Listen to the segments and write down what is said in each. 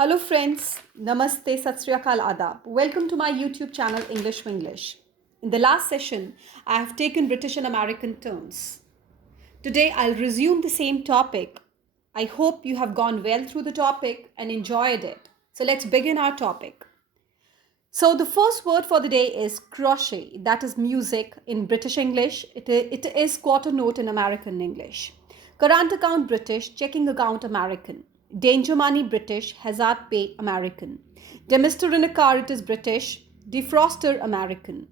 Hello friends, Namaste, Sat Sri Akal Adab. Welcome to my YouTube channel English Winglish. In the last session, I have taken British and American terms. Today I'll resume the same topic. I hope you have gone well through the topic and enjoyed it. So let's begin our topic. So the first word for the day is crochet. That is music in British English. It is quarter note in American English. Current account British, checking account American. Danger money British, hazard pay American. Demister in a car it is British, defroster American.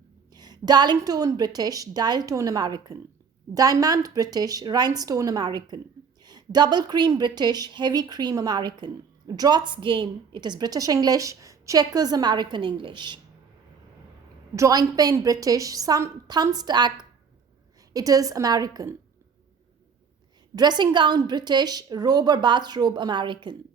Dialing tone British, dial tone American. Diamond British, rhinestone American. Double cream British, heavy cream American. Draughts game, it is British English. Checkers American English. Drawing pen British, some thumbstack, it is American. Dressing gown British, robe or bathrobe American.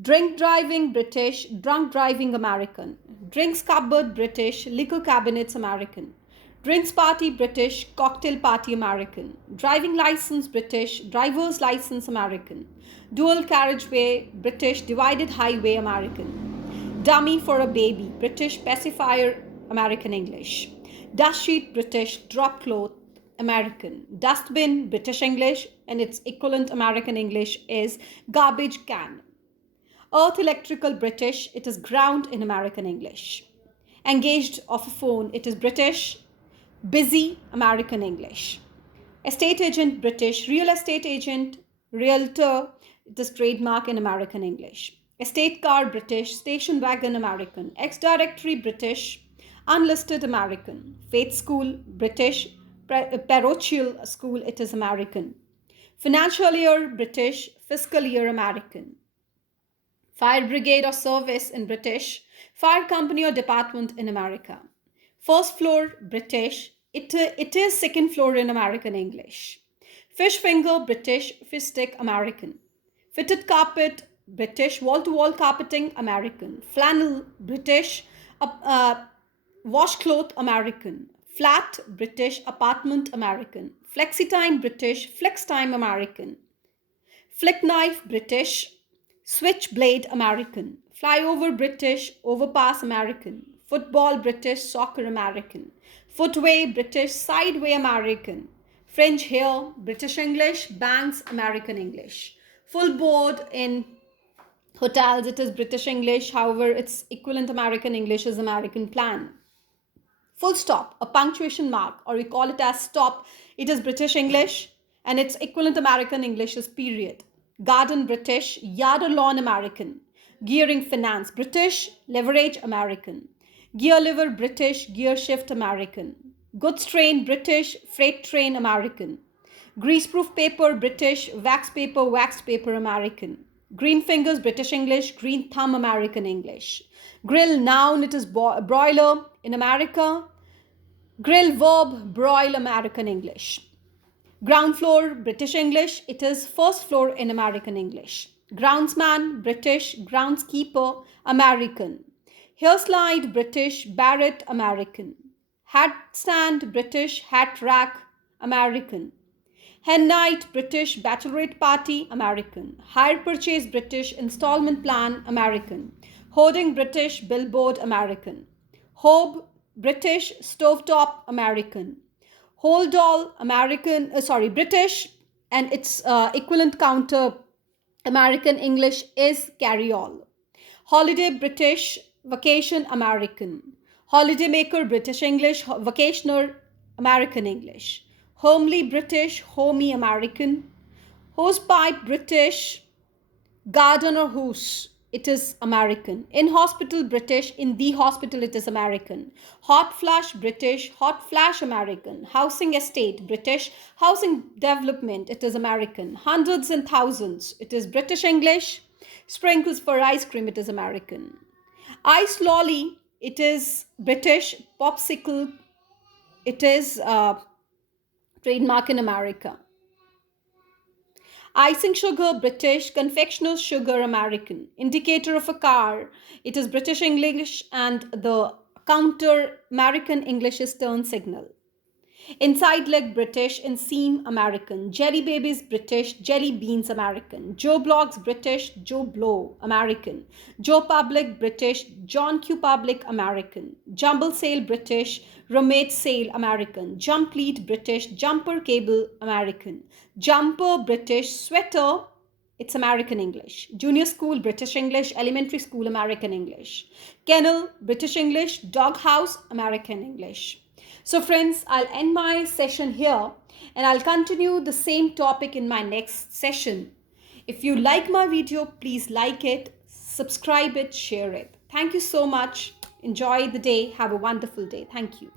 Drink driving British, drunk driving American. Drinks cupboard British, liquor cabinets American. Drinks party British, cocktail party American. Driving license British, driver's license American. Dual carriageway British, divided highway American. Dummy for a baby British, pacifier American English. Dust sheet British, drop cloth American. Dustbin British English, and its equivalent American English is garbage can. Earth electrical British, it is ground in American English. Engaged of a phone, it is British. Busy American English. Estate agent British, real estate agent, realtor, it is trademark in American English. Estate car British, station wagon American. Ex-directory British, unlisted American. Faith school British, parochial school it is American. Financial year British, fiscal year American. Fire brigade or service in British, fire company or department in America. First floor British, it is second floor in American English. Fish finger British, fish stick American. Fitted carpet British, wall to wall carpeting American. Flannel British, washcloth American. Flat British, apartment American. Flexi time British, flex time American. Flick knife British, switchblade American. Flyover British, overpass American. Football British, soccer American. Footway British, sideway American. French hair British English, banks American English. Full board in hotels it is British English, however its equivalent American English is American plan. Full stop, a punctuation mark, or we call it as stop, it is British English, and its equivalent American English is period. Garden British, yard or lawn American. Gearing finance British, leverage American. Gear lever British, gear shift American. Goods train British, freight train American. Greaseproof paper British, wax paper American. Green fingers British English, green thumb American English. Grill noun it is broiler in America. Grill verb broil American English. Ground floor British English, it is first floor in American English. Groundsman British, groundskeeper American. Hair slide British, Barrett American. Hat stand British, hat rack American. Hen night British, bachelorette party American. Hire purchase British, installment plan American. Hoarding British, billboard American. Hob British, stovetop American. Hold all British, and its equivalent counter American English is carry all. Holiday British, vacation American. Holiday maker British English, vacationer American English. Homely British, homey American. Hosepipe British, garden or house it is American. In hospital British, in the hospital it is American. Hot flush British, hot flash American. Housing estate British, housing development it is American. Hundreds and thousands it is British English. Sprinkles for ice cream it is American. Ice lolly it is British. Popsicle it is trademark in America. Icing sugar British, confectioner's sugar American. Indicator of a car it is British English, and the counter American English is turn signal. Inside leg British, inseam American. Jelly babies British, jelly beans American. Joe Blogs British, Joe Blow American. Joe Public British, John Q Public American. Jumble Sale British, Roommate Sale American. Jump Lead British, Jumper Cable American. Jumper British, Sweater it's American English. Junior school, British English. Elementary school, American English. Kennel, British English. Doghouse, American English. So, friends, I'll end my session here and I'll continue the same topic in my next session. If you like my video, please like it, subscribe it, share it. Thank you so much. Enjoy the day. Have a wonderful day. Thank you.